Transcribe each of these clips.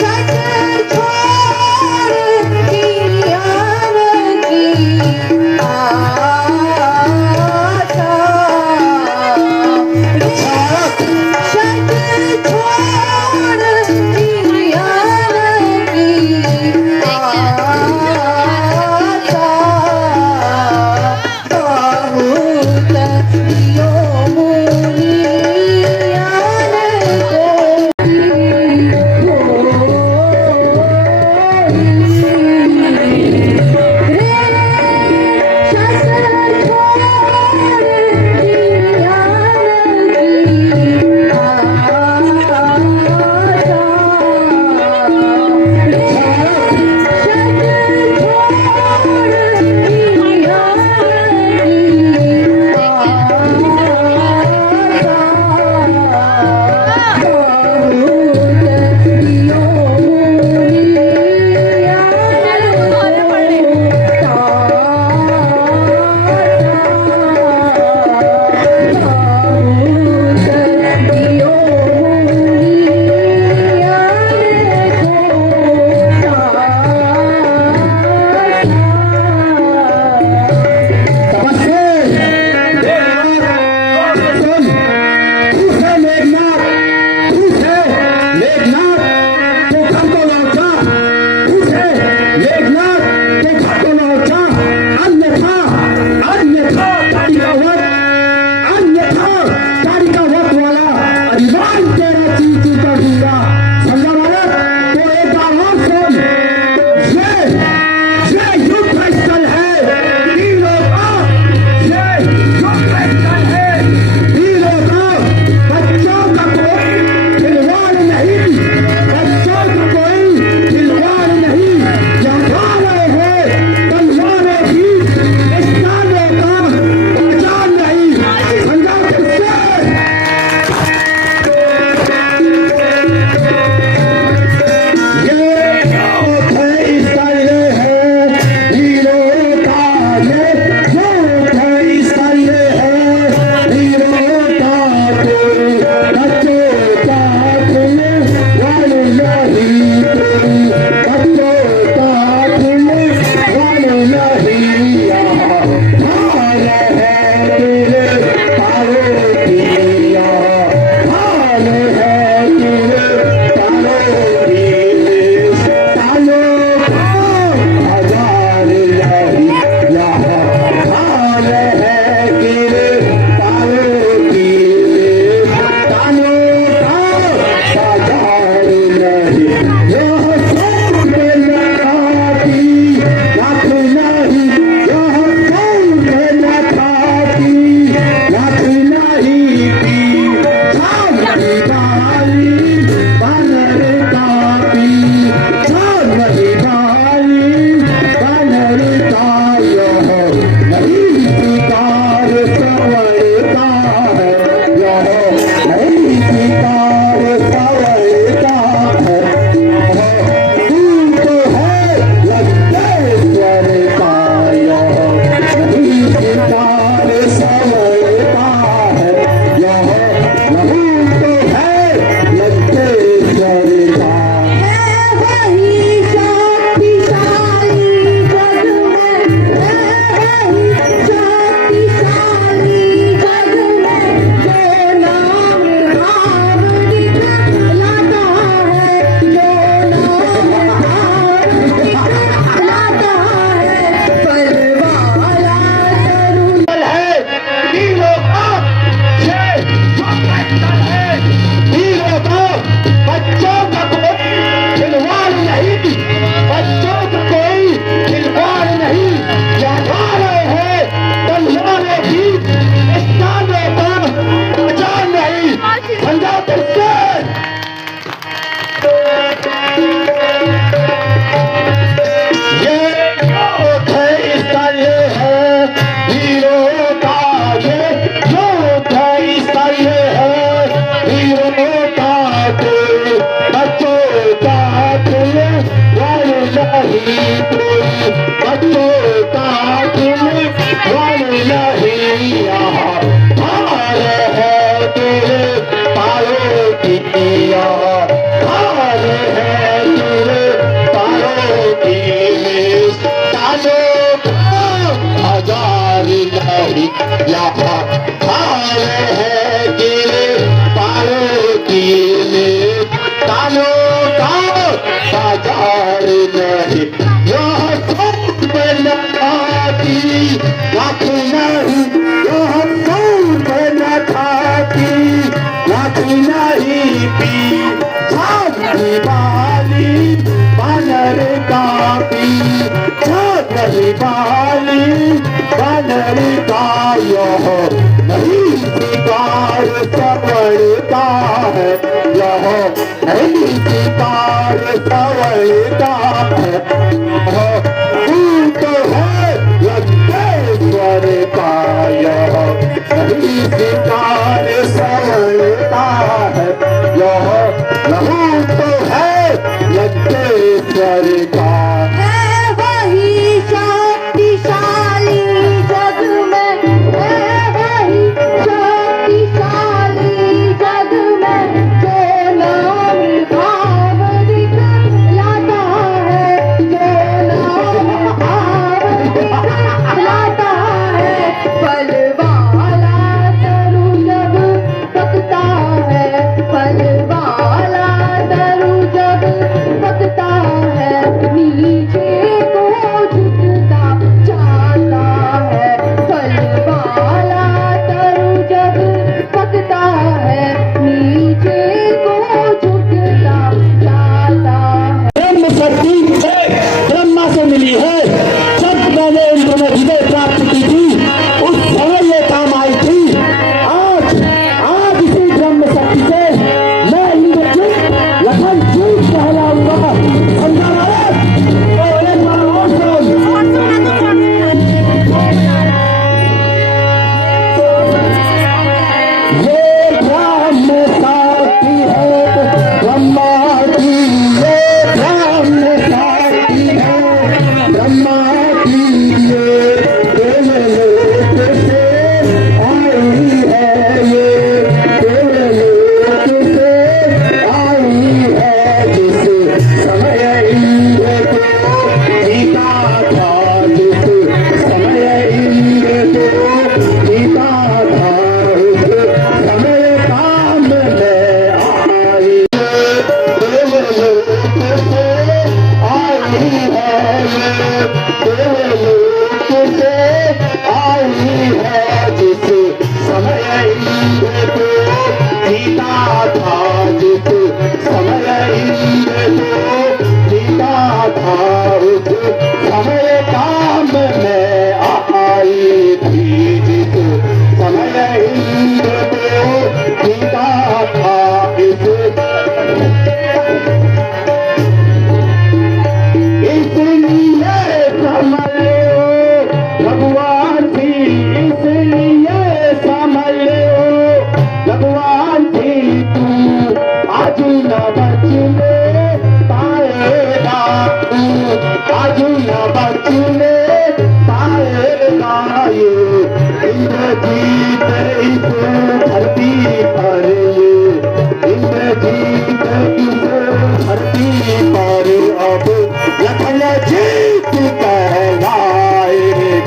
सच छोड़ दिया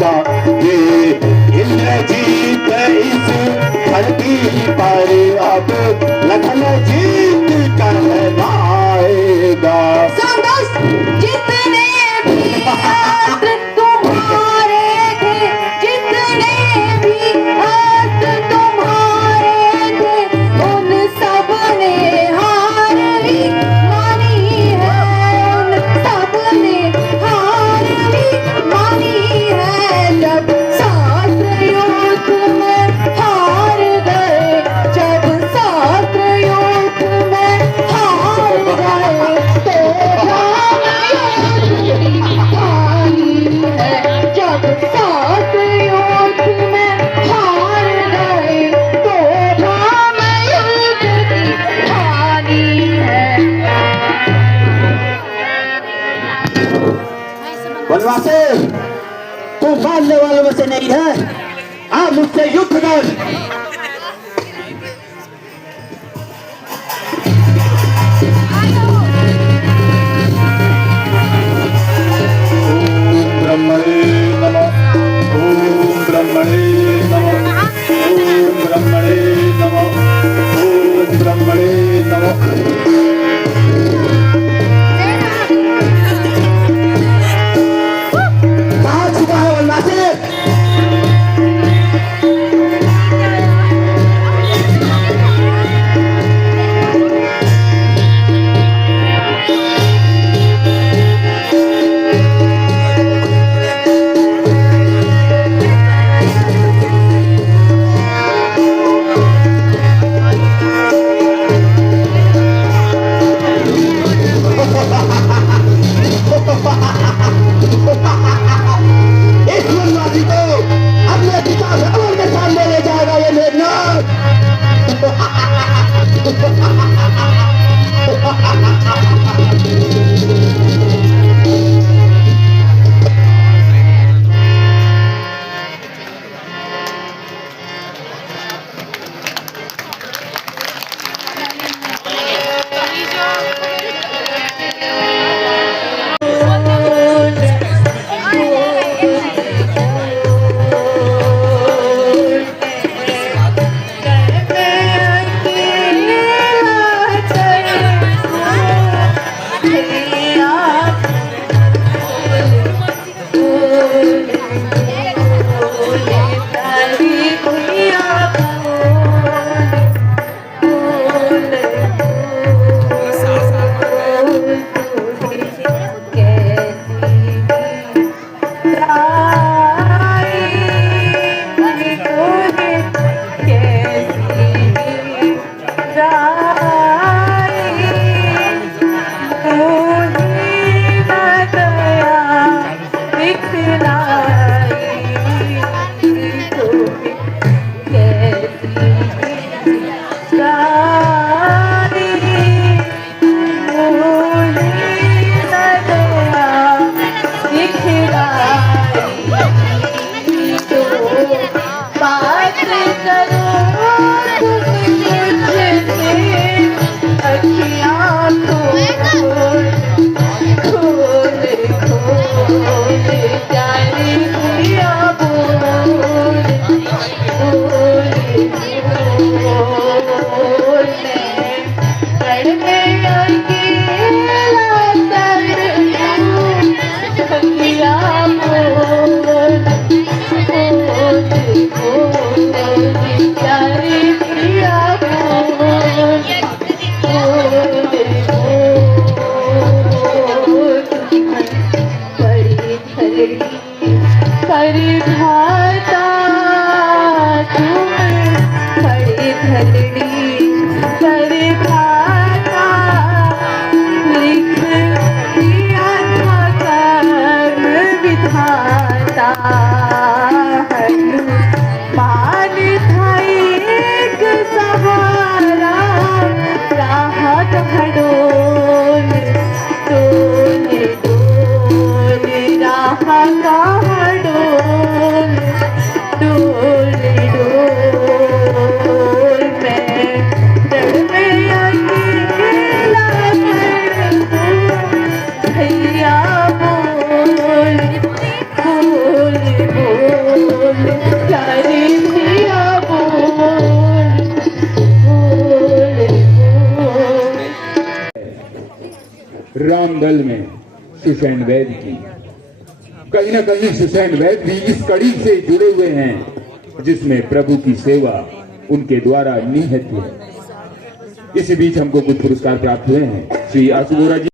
आएगा ये इंद्रजीत इस धरती पर अब लगन जीत कहलाएगा। जितने भी अस्त्र तुम्हारे थे, जितने भी अस्त्र तुम्हारे थे, उन सब ने हार ही मानी है, उन सब ने हार ही मानी है। जब शास्त्र युद्ध में हार गए, जब शास्त्र युद्ध में हार गए, तो हानी है। जब शास्त्र युद्ध में हार गए, तो राम युद्ध की हानि है। वनवासी तू मानने वालों में से नहीं है, आ मुझसे युद्ध कर। ब्रह्मणे नमः, ओम ब्रह्मणे नमः, ओम ब्रह्मणे नमः, ओम ब्रह्मणे नमः। कहाँ छुपा है वनवासी? इस वनवासी को अपने पिता रावण के सामने ले जाएगा ये मेघनाद। मंगल में सुसैन वैद की। कहीं ना कहीं सुसैन वैद भी इस कड़ी से जुड़े हुए हैं जिसमें प्रभु की सेवा उनके द्वारा निहित है। इसी बीच हमको कुछ पुरस्कार प्राप्त हुए हैं। श्री आशु बोरा जी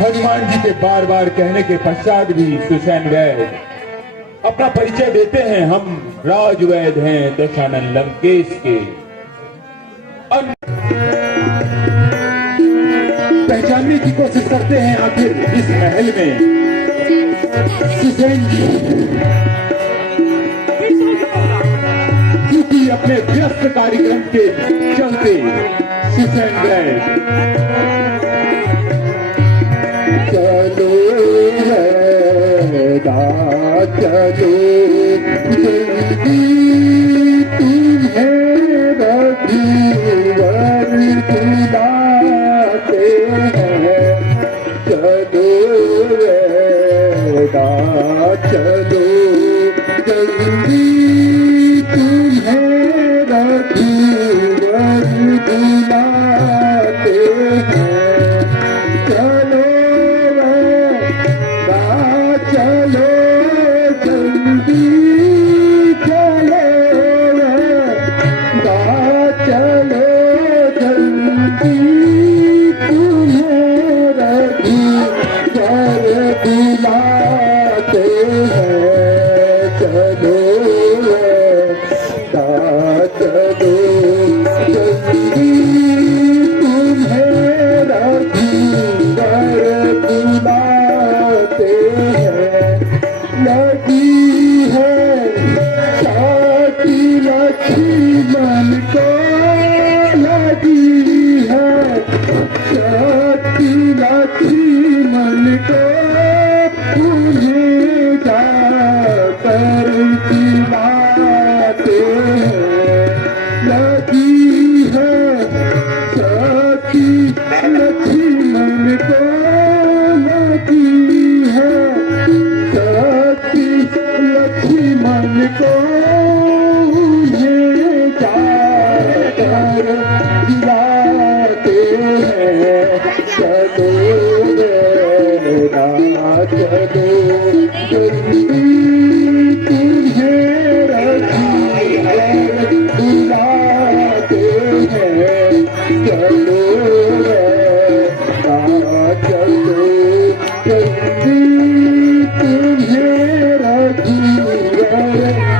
हनुमान जी के बार बार कहने के पश्चात भी सुसैन वैद अपना परिचय देते हैं। हम राजवैद हैं दशानन लंकेश के। पहचानने की कोशिश करते हैं आखिर इस महल में सुसैन जी क्योंकि अपने व्यस्त कार्यक्रम के चलते सुसैन वैद चलो चलो जल्दी तुम्हें रघुवर बुलाते हैं। चलो चलो जल्दी तुम्हें रघुवर बुलाते हैं। चलो चलो जल्दी चलो चलो जल्दी तुम्हें रघुवर बुलाते हैं। चलो चलो जल्दी तुम्हें रघुवर बुलाते हैं। लगी है साथी लक्ष्मण को, लगी है साथी लक्ष्मण को, उन्हें जाकर दिलाते हैं। लगी है साथी लक्ष्मण को, लगी है लक्ष्मण को, उन्हें जाकर दिलाते हैं। चलो चलो जल्दी तुम्हें रघुवर बुलाते हैं। चलो चलो जल्दी तुम्हें रघुवर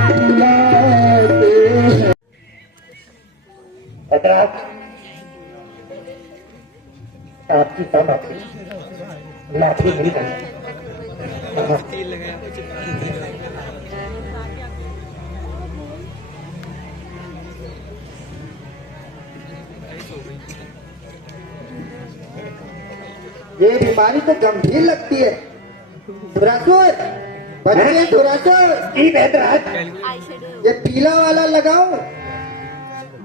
बुलाते हैं। आपकी लाठी मिल गई। ये बीमारी तो गंभीर लगती है। सुरासुर बच्चे सुरासुर ये पीला वाला लगाओ।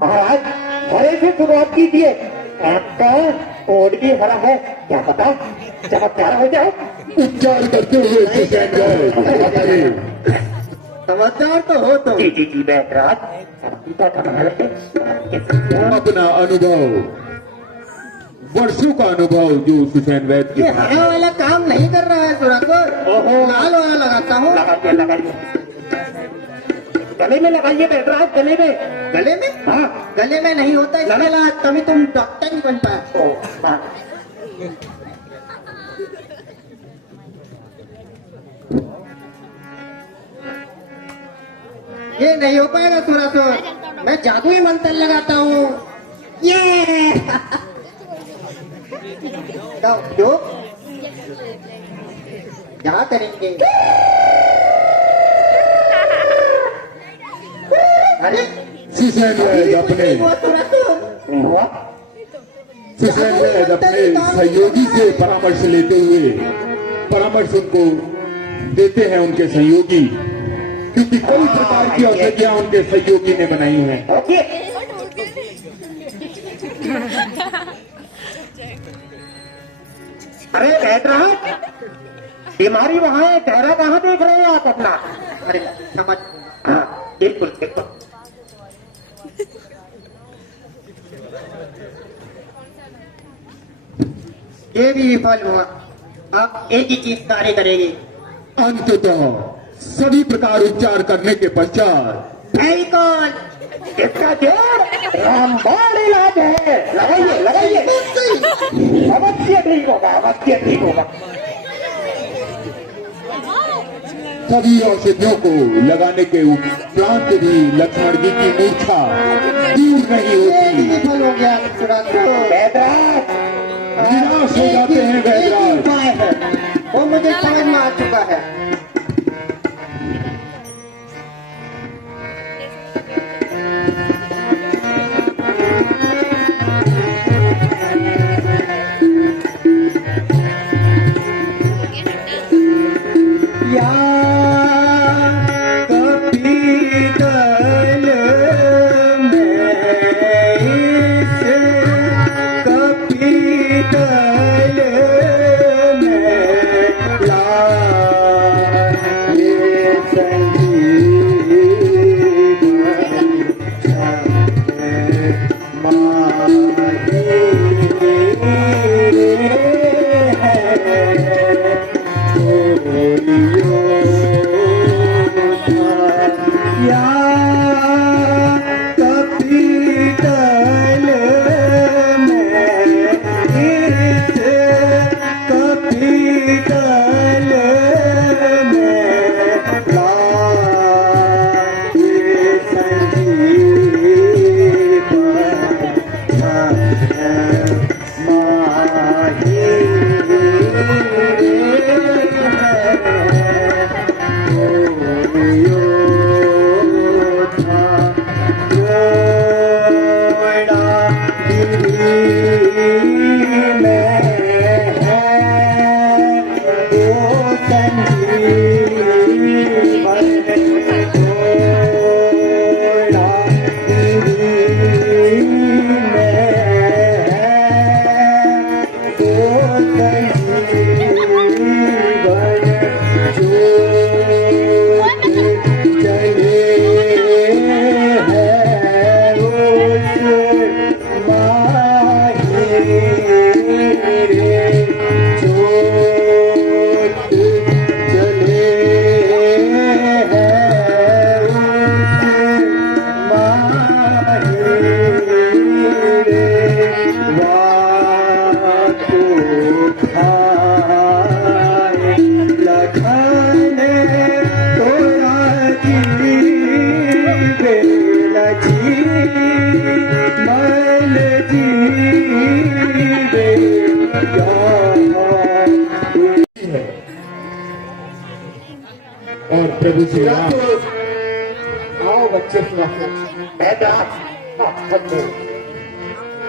महाराज हरे से शुरुआत कीजिए। आपका कोड भी हरा है, क्या पता चमत्कार हो जाए। उपचार करते हुए समझदार तो हो तुम। जी बैतराज अपना अनुभव, वर्षों का अनुभव जो सुसैन वैद के ये हरा वाला काम नहीं कर रहा है सुरासुर। लाल वाला लगाता हूँ। लगाइए गले में लगाइए बैतराज, गले में। गले में? हाँ गले में नहीं होता इसका इलाज, तभी तुम डॉक्टर नहीं बन पाए। ये नहीं हो पाएगा सुरासुर, मैं जादुई मंत्र लगाता हूँ। ये तो क्या करेंगे? अरे सुसैन वैद अपने सहयोगी से परामर्श लेते हुए परामर्श उनको देते हैं उनके सहयोगी क्योंकि कई प्रकार की औषधियां उनके सहयोगी ने बनाई हैं। ओके अरे बैठराज, बीमारी वहां है, चेहरा कहाँ देख रहे हैं आप अपना? अरे समझ, हाँ बिल्कुल बिल्कुल। ये भी विफल हुआ। अब एक ही चीज कार्य करेगी। अंततः सभी प्रकार उपचार करने के पश्चात फेविकॉल। इसका जोर रामबाण इलाज है। लगाइए लगाइए, अवश्य ठीक होगा, अवश्य ठीक होगा। सभी औषधियों को लगाने के उपरांत भी लक्ष्मण जी की मूर्छा दूर नहीं ये भी होती। विफल हो गया तुरंत। बैठराज, निराश हो जाते हैं एक ही वैद्यराज। उपाय है, वो मुझे समझ में आ चुका है। या कपितल में इस कपितल में लाए और प्रभु श्री राम आओ बच्चे सुनाते। बैठराज,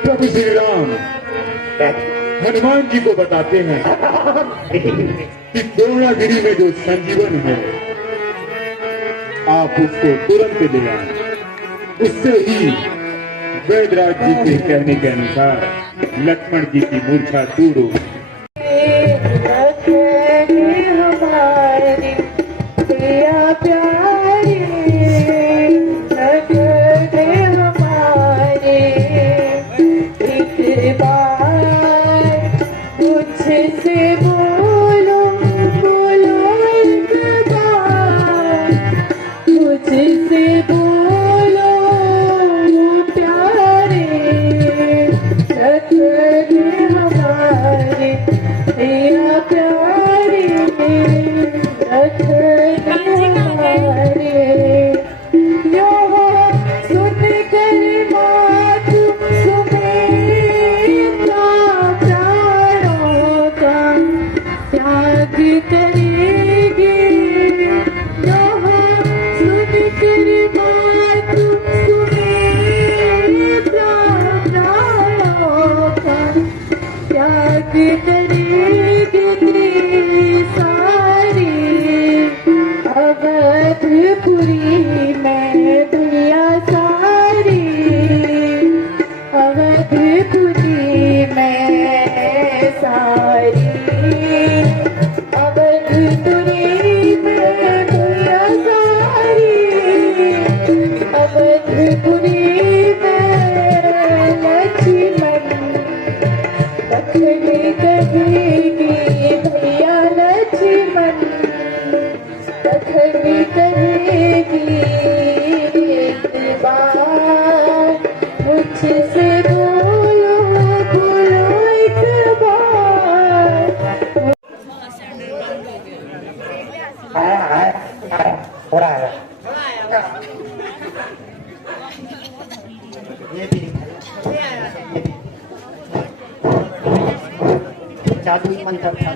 प्रभु श्री राम हनुमान जी को बताते हैं कि पूर्णागिरी में जो संजीवन है आप उसको तुरंत ले आए। उससे ही वैद्यराज जी के कहने के अनुसार लक्ष्मण जी की मूर्छा दूर हो गई। करेगी सारी अवध अवधपुरी में सारी, अवधपुरी में दुनिया सारी, अवधपुरी लक्ष्मी कहेगी भैया लक्ष्मण, लक्ष्मी कहेगी एक बार मुझसे बोलो बोलो एक बार। हो रहा है ये भी जादू मंत्र था।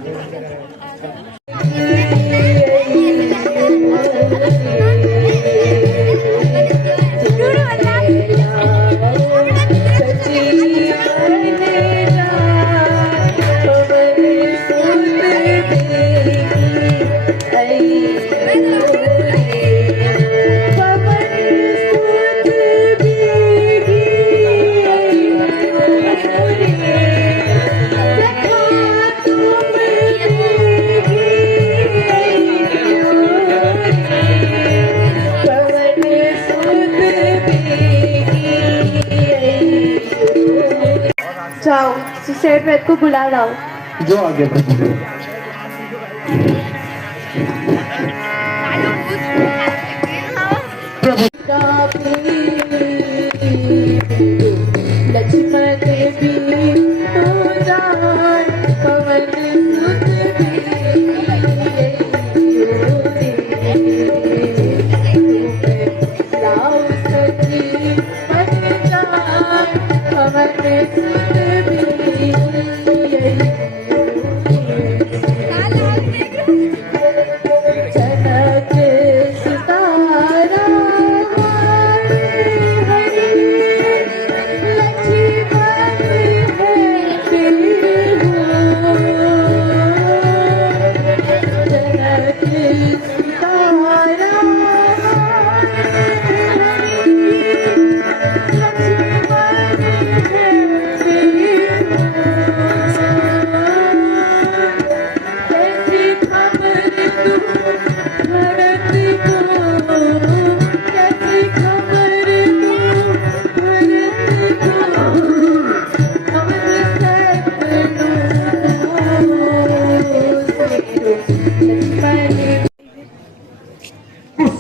जाओ सुसेट वेद को बुला लाओ। जो आगे प्रभु। लक्ष्मण भी तो जान पवन सुत लाओ सची मन जान पवन सुत जनक सितारा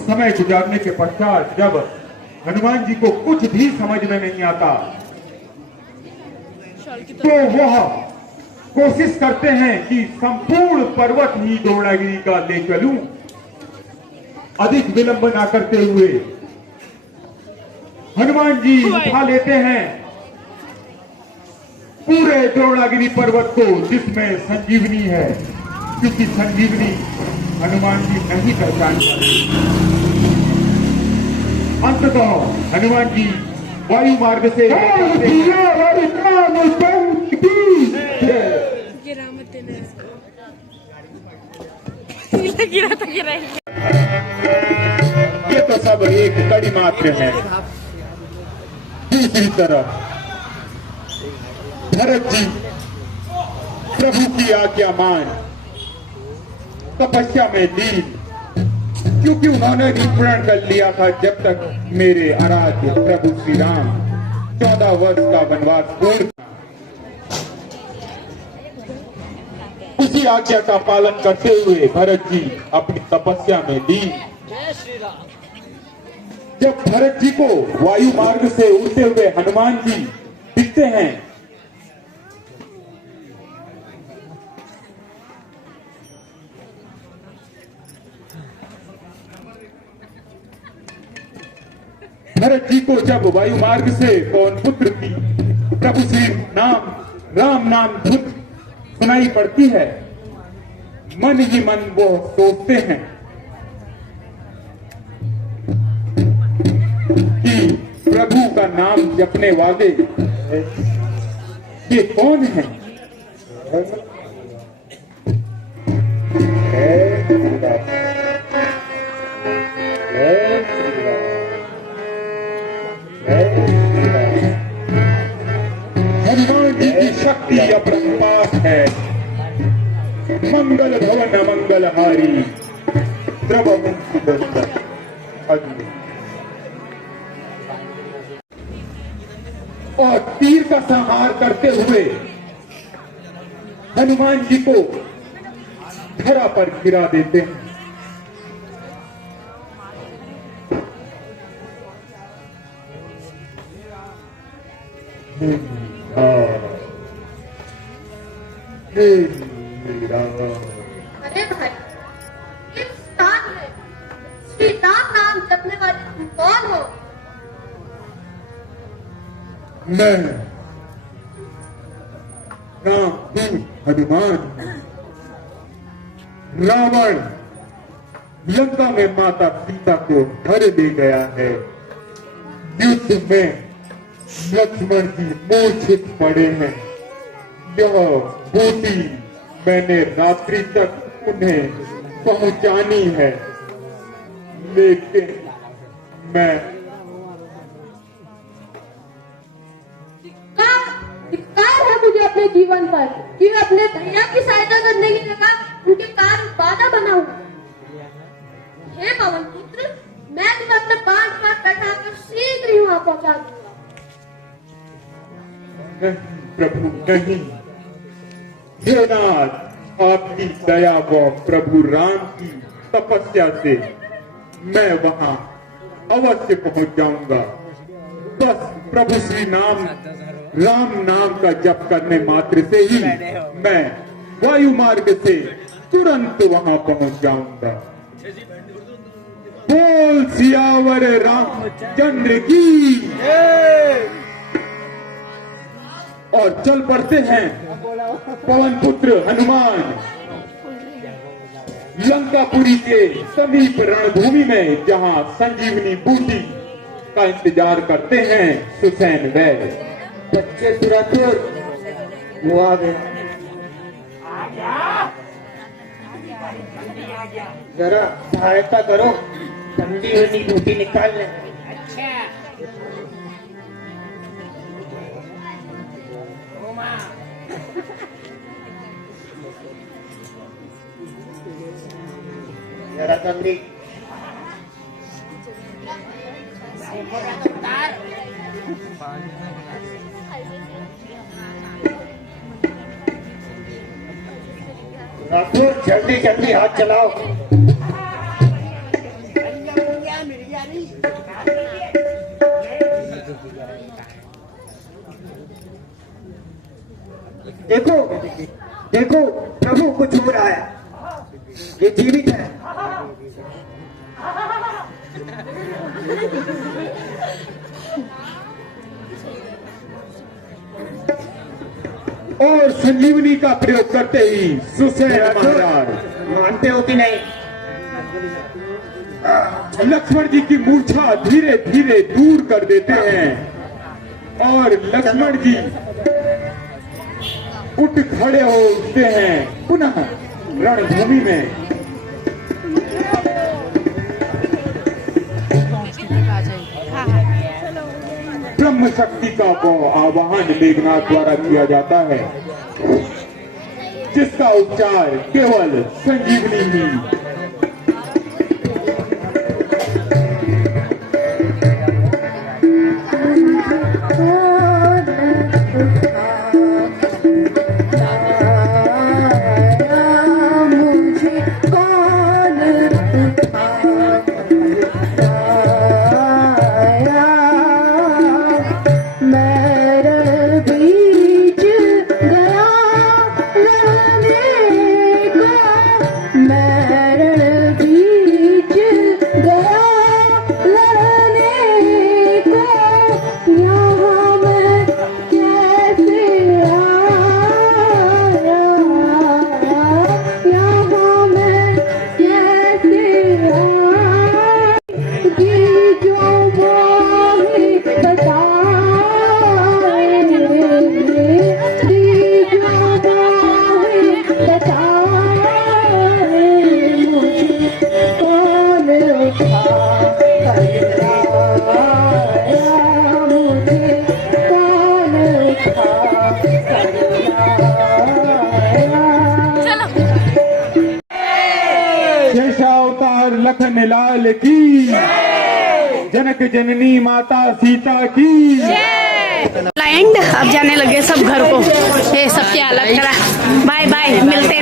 समय गुजारने के पश्चात जब हनुमान जी को कुछ भी समझ में नहीं आता तो वह कोशिश करते हैं कि संपूर्ण पर्वत ही द्रोणागिरी का ले चलूं। अधिक विलंब ना करते हुए हनुमान जी उठा लेते हैं पूरे द्रोणागिरी पर्वत को, जिसमें संजीवनी है, क्योंकि संजीवनी हनुमान जी नहीं पहचान पाते। अंततः हनुमान जी वायु मार्ग से ये तो सब एक कड़ी मात्र है। दूसरी तरफ भरत जी प्रभु की आज्ञा मान तपस्या में लीन, क्योंकि उन्होंने भी प्रण कर लिया था जब तक मेरे आराध्य प्रभु श्री राम 14 वर्ष का वनवास पूर्ण, उसी आज्ञा का पालन करते हुए भरत जी अपनी तपस्या में लीन। जब भरत जी को वायु मार्ग से उड़ते हुए हनुमान जी दिखते हैं भरत जी को जब वायु मार्ग से पवन पुत्र की प्रभु श्री राम नाम धुन सुनाई पड़ती है, मन ही मन वो सोचते हैं कि प्रभु का नाम जपने वाले ये कौन है। जी की शक्ति अपरंपार है। मंगल भवन मंगलहारी द्रवहुं सुदर्शन। और तीर का संहार करते हुए हनुमान जी को धरा पर गिरा देते हैं। अरे भाई, इस स्थान में श्री राम नाम जपने वाले तुम कौन हो? मैं रामदूत हनुमान। रावण लंका में माता सीता को धर ले गया है। युद्ध में लक्ष्मण जी मूर्छित पड़े हैं। यह बूटी मैंने रात्रि तक उन्हें पहुंचानी है, लेकिन मैं धिक्कार है मुझे अपने जीवन पर कि मैं अपने भैया की सहायता करने की जगह उनके कार्य बाधा बना हूँ। हे पवन पुत्र, मैं तुम्हें अपने बाण पर बैठाकर शीघ्र ही वहां पहुंचा दूंगा। नहीं प्रभु नहीं। हे नाथ, आपकी दया व प्रभु राम की तपस्या से मैं वहां अवश्य पहुंच जाऊंगा। बस प्रभु श्री राम नाम का जप करने मात्र से ही मैं वायु मार्ग से तुरंत वहां पहुंच जाऊंगा। बोल सियावर रामचंद्र की। और चल पड़ते हैं पवन पुत्र हनुमान लंकापुरी के समीप रणभूमि में, जहां संजीवनी बूटी का इंतजार करते हैं सुसैन वैद्य। बच्चे सुरतुर वो आ गए। जरा सहायता करो, संजीवनी बूटी निकाल ले। जरा जल्दी। राठौर जल्दी जल्दी हाथ चलाओ। देखो देखो प्रभु कुछ हो रहा है, ये जीवित है। और संजीवनी का प्रयोग करते ही सुसैन महाराज मानते हो कि नहीं? लक्ष्मण जी की मूर्छा धीरे धीरे दूर कर देते हैं और लक्ष्मण जी उठ खड़े होते हैं पुनः रणभूमि में। ब्रह्म शक्ति का वो आवाहन मेघनाथ द्वारा किया जाता है, जिसका उपचार केवल संजीवनी ही। मैं लाल की, जनक जननी माता सीता की। एंड अब जाने लगे सब घर को। ये सबकी हालत करा। बाय बाय, मिलते हैं।